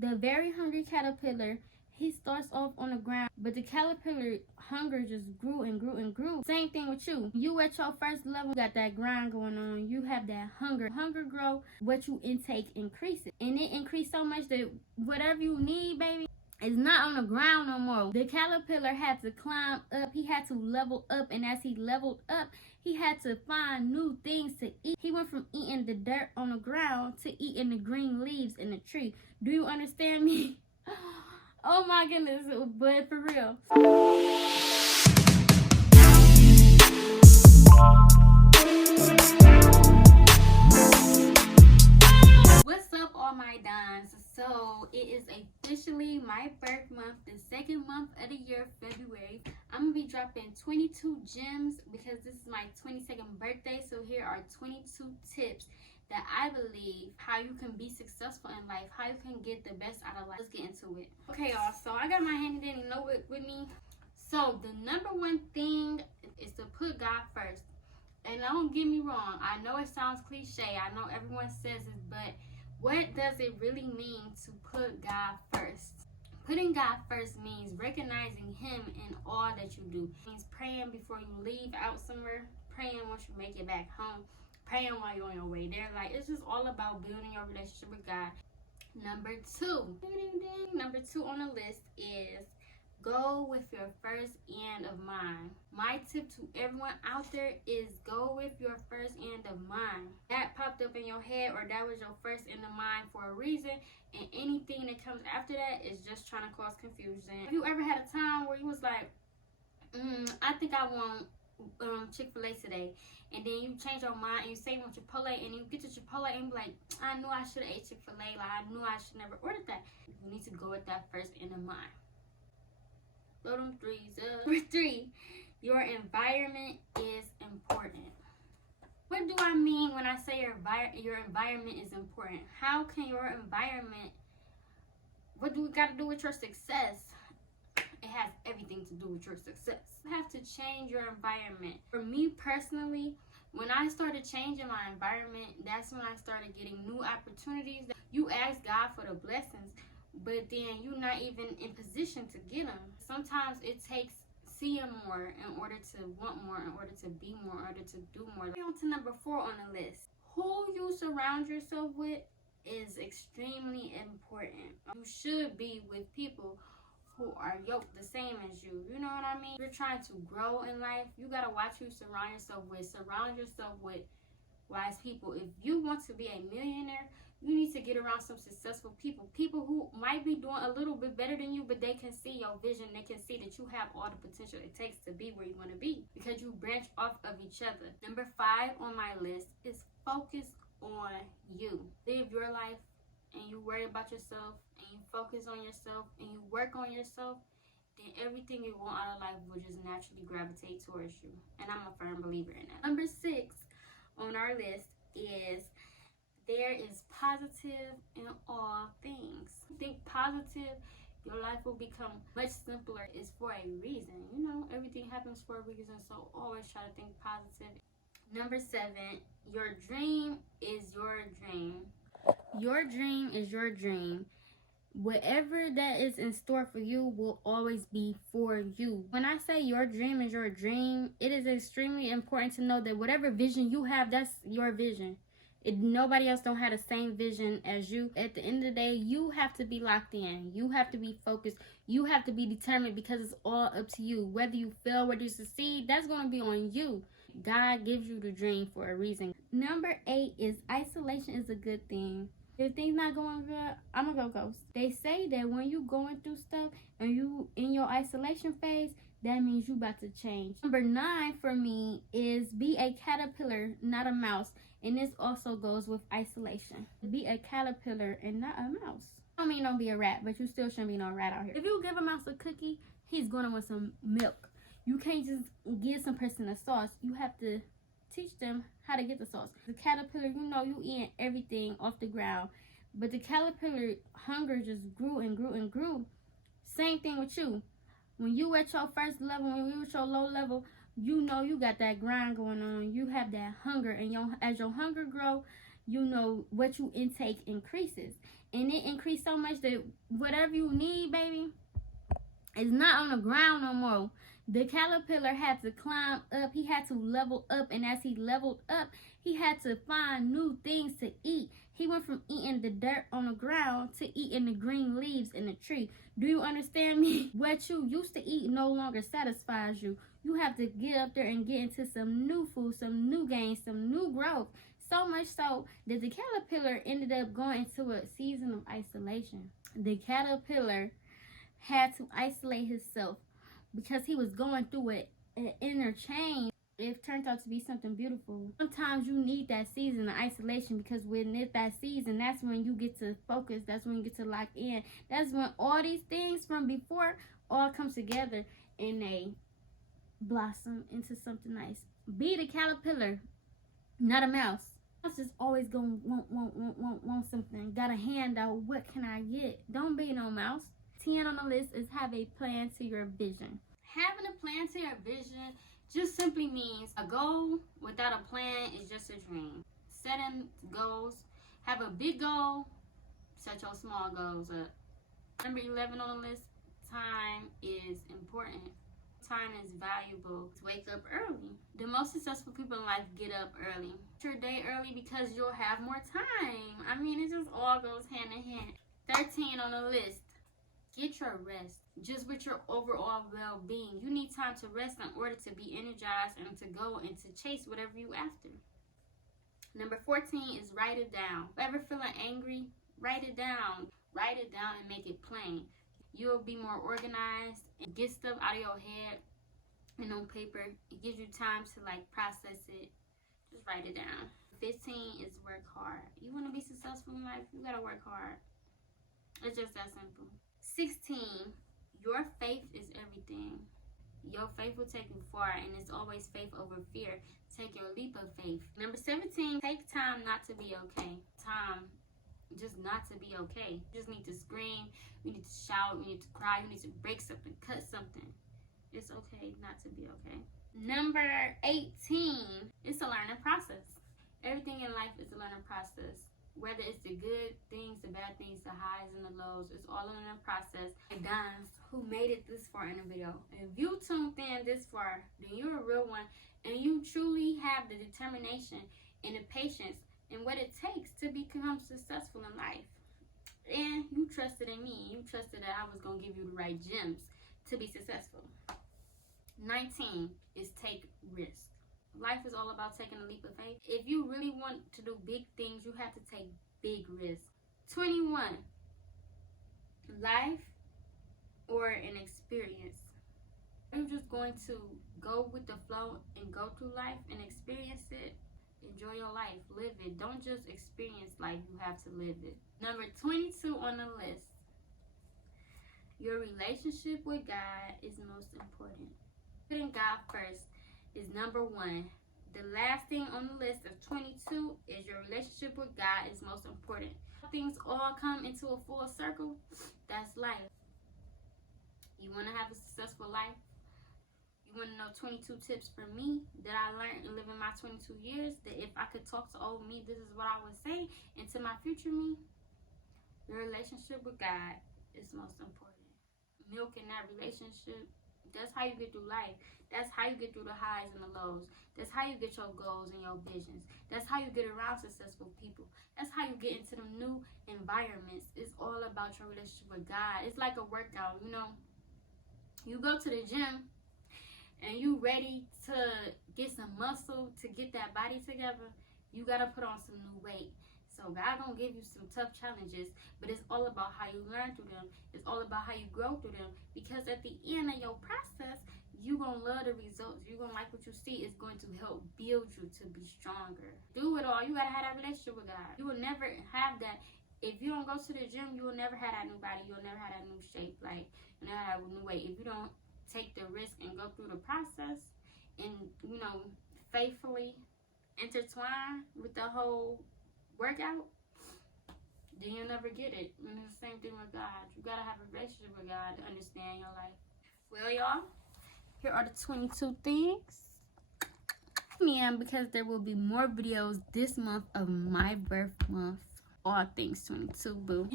The very hungry caterpillar, he starts off on the ground, but the caterpillar hunger just grew and grew and grew. Same thing with you. You at your first level, you got that grind going on. You have that hunger. Hunger grow, what you intake increases. And it increased so much that whatever you need, baby, is not on the ground no more. The caterpillar had to climb up. He had to level up. And as he leveled up, he had to find new things to eat. He went from eating the dirt on the ground to eating the green leaves in the tree. Do you understand me? Oh my goodness, but for real. What's up, all my dons? So it is officially my birth month, the second month of the year, February. I'm gonna be dropping 22 gems because this is my 22nd birthday. So here are 22 tips that I believe how you can be successful in life, how you can get the best out of life. Let's get into it. Okay, y'all, so I got my handy dandy notebook with me. So the number one thing is to put God first. And don't get me wrong, I know it sounds cliche, I know everyone says it, but what does it really mean to put God first? Putting God first means recognizing Him in all that you do. It means praying before you leave out somewhere, praying once you make it back home, praying while you're on your way there. Like, it's just all about building your relationship with God. Number two on the list is go with your first end of mind. My tip to everyone out there is go with your first end of mind. That popped up in your head, or that was your first end of mind for a reason, and anything that comes after that is just trying to cause confusion. Have you ever had a time where you was like, I think I want Chick-fil-A today, and then you change your mind and you say you want Chipotle, and you get to Chipotle and you be like, I knew I should have ate Chick-fil-A, like I knew I should never ordered that. You need to go with that first end of mind. Throw them threes up. Number 3, your environment is important. What do I mean when I say your environment is important? How can your environment, what do we got to do with your success? It has everything to do with your success. You have to change your environment. For me personally, when I started changing my environment, that's when I started getting new opportunities. You ask God for the blessings, but then you're not even in position to get them. Sometimes it takes seeing more in order to want more, in order to be more, in order to do more. On to number 4 on the list. Who you surround yourself with is extremely important. You should be with people who are yoked the same as you. You know what I mean? If you're trying to grow in life, you gotta watch who you surround yourself with. Surround yourself with wise people. If you want to be a millionaire, you need to get around some successful people. People who might be doing a little bit better than you, but they can see your vision. They can see that you have all the potential it takes to be where you want to be, because you branch off of each other. Number 5 on my list is focus on you. Live your life, and you worry about yourself, and you focus on yourself, and you work on yourself, then everything you want out of life will just naturally gravitate towards you. And I'm a firm believer in that. Number 6 on our list is there is positive in all things. Think positive, your life will become much simpler. It's for a reason. You know, everything happens for a reason, so always try to think positive. Number 7, your dream is your dream. Your dream is your dream. Whatever that is in store for you will always be for you. When I say your dream is your dream, it is extremely important to know that whatever vision you have, that's your vision. Nobody else don't have the same vision as you. At the end of the day, you have to be locked in. You have to be focused. You have to be determined, because it's all up to you. Whether you fail, whether you succeed, that's going to be on you. God gives you the dream for a reason. Number 8 is isolation is a good thing. If things not going good, I'm gonna go ghost. They say that when you going through stuff and you in your isolation phase, that means you about to change. Number 9 for me is be a caterpillar, not a mouse. And this also goes with isolation. Be a caterpillar and not a mouse. I don't mean don't be a rat, but you still shouldn't be no rat out here. If you give a mouse a cookie, he's gonna want some milk. You can't just give some person a sauce. You have to teach them how to get the sauce. The caterpillar, you know, you eating everything off the ground, but the caterpillar hunger just grew and grew and grew. Same thing with you. When you at your first level, when you at your low level, you know you got that grind going on. You have that hunger, and as your hunger grow, you know, what you intake increases. And it increased so much that whatever you need, baby, is not on the ground no more. The caterpillar had to climb up. He had to level up. And as he leveled up, he had to find new things to eat. He went from eating the dirt on the ground to eating the green leaves in the tree. Do you understand me? What you used to eat no longer satisfies you. You have to get up there and get into some new food, some new gains, some new growth. So much so that the caterpillar ended up going into a season of isolation. The caterpillar had to isolate himself because he was going through an inner change. It turned out to be something beautiful. Sometimes you need that season of isolation, because when it's that season, that's when you get to focus. That's when you get to lock in. That's when all these things from before all come together and they blossom into something nice. Be the caterpillar, not a mouse. Mouse is always gonna want something. Got a handout. What can I get? Don't be no mouse. 10 on the list is have a plan to your vision. Having a plan to your vision just simply means a goal without a plan is just a dream. Setting goals. Have a big goal. Set your small goals up. Number 11 on the list, time is important. Time is valuable. Wake up early. The most successful people in life get up early. Start your day early because you'll have more time. I mean, it just all goes hand in hand. 13 on the list. Get your rest. Just with your overall well-being. You need time to rest in order to be energized and to go and to chase whatever you after. Number 14 is write it down. If ever feeling angry, write it down. Write it down and make it plain. You'll be more organized and get stuff out of your head and on paper. It gives you time to process it. Just write it down. 15 is work hard. You want to be successful in life, you gotta work hard. It's just that simple. 16, your faith is everything. Your faith will take you far, and it's always faith over fear. Take your leap of faith. Number 17, take time not to be okay. Time just not to be okay. You just need to scream, you need to shout, you need to cry, you need to break something, cut something. It's okay not to be okay. Number 18, it's a learning process. Everything in life is a learning process. Whether it's the good things, the bad things, the highs and the lows, it's all in a process. Guys who made it this far in the video. If you tuned in this far, then you're a real one, and you truly have the determination and the patience and what it takes to become successful in life. And you trusted in me. You trusted that I was going to give you the right gems to be successful. 19 is take risks. Life is all about taking a leap of faith. If you really want to do big things, you have to take big risks. 21, life or an experience. Are you just going to go with the flow and go through life and experience it? Enjoy your life. Live it. Don't just experience life. You have to live it. Number 22 on the list. Your relationship with God is most important. Putting God first is number 1. The last thing on the list of 22 is your relationship with God is most important. Things all come into a full circle. That's life. You want to have a successful life? You want to know 22 tips from me that I learned in living my 22 years? That if I could talk to old me, this is what I would say. And to my future me, your relationship with God is most important. Milking that relationship. That's how you get through life. That's how you get through the highs and the lows. That's how you get your goals and your visions. That's how you get around successful people. That's how you get into them new environments. It's all about your relationship with God. It's like a workout, you know. You go to the gym and you ready to get some muscle to get that body together. You got to put on some new weight. So God gonna give you some tough challenges, but it's all about how you learn through them. It's all about how you grow through them, because at the end of your process, you gonna love the results. You gonna like what you see. It's going to help build you to be stronger. Do it all. You gotta have that relationship with God. You will never have that if you don't go to the gym. You will never have that new body. You will never have that new shape, you never have a new weight. If you don't take the risk and go through the process and faithfully intertwine with the whole workout, then you'll never get it. And it's the same thing with God. You gotta have a relationship with God to understand your life. Well, y'all, here are the 22 things me in because there will be more videos this month of my birth month. All things 22, boo.